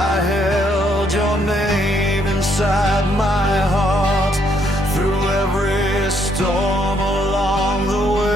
I held your name inside my heart through every storm along the way.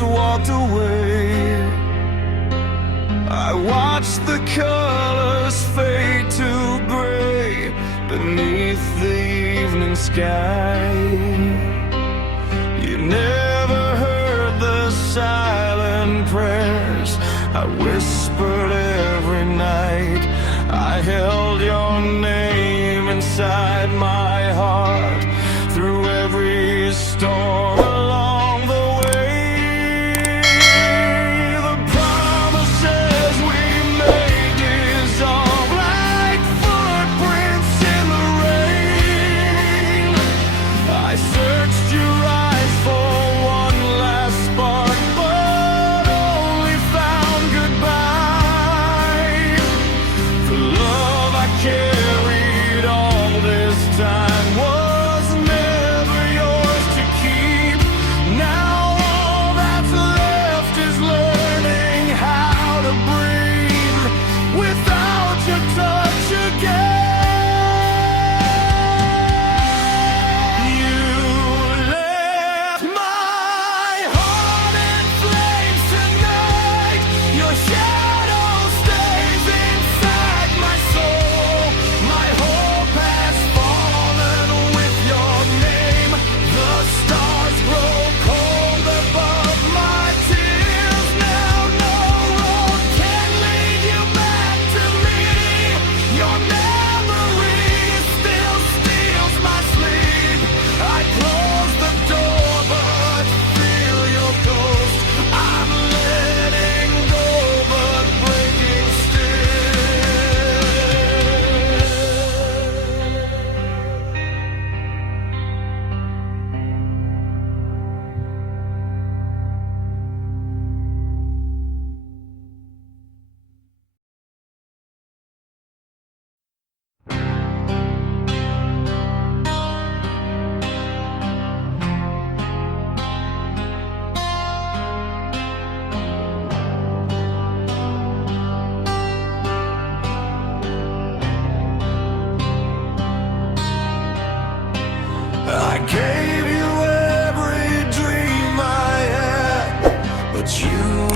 Walked away. I watched the colors fade to gray beneath the evening sky. You never heard the silent prayers I whispered every night. I held your name inside my heart through every storm along the way. Carried all this time was never yours to keep.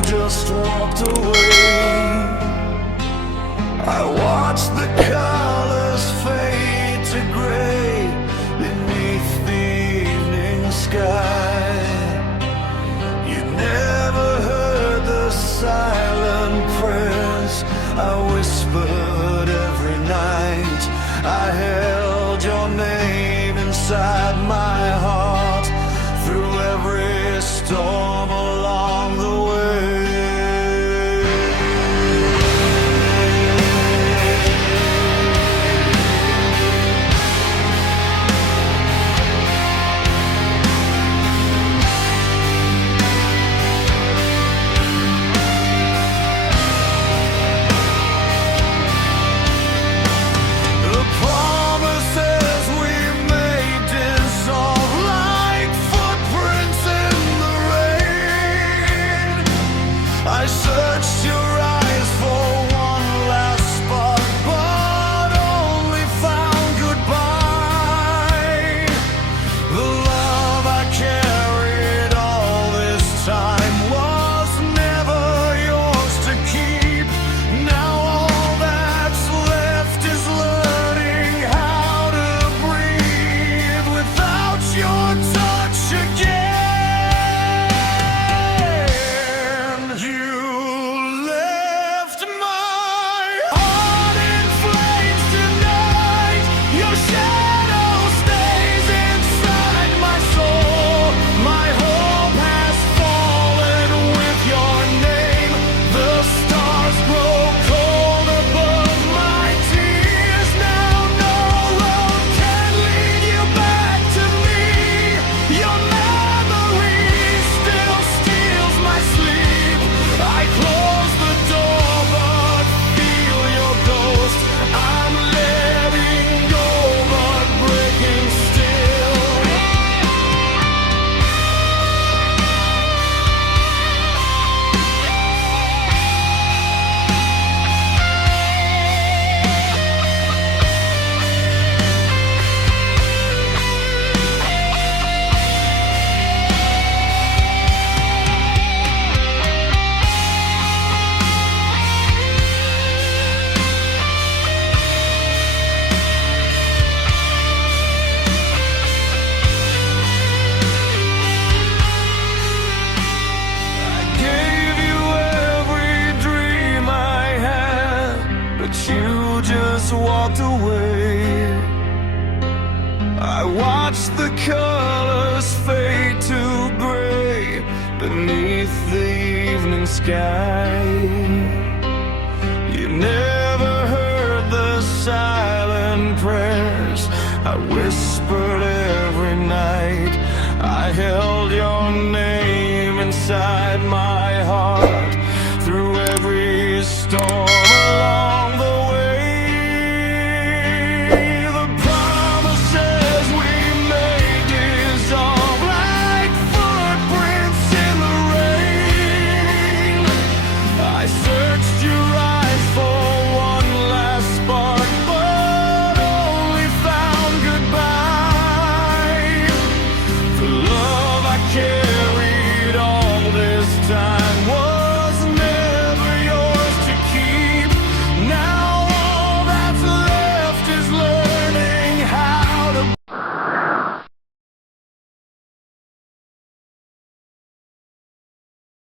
just walked away. I watched the colors fade to gray beneath the evening sky. You never heard the silent prayers I whispered every night. I held your name inside my heart through every storm along the way. I searched your eyes for one last spot, but only found goodbye. The love I carried all this time was never yours to keep. Now all that's left is learning how to breathe without your touch again. Walked away. I watched the colors fade to gray beneath the evening sky. You never heard the silent prayers I whispered every night. I held your name inside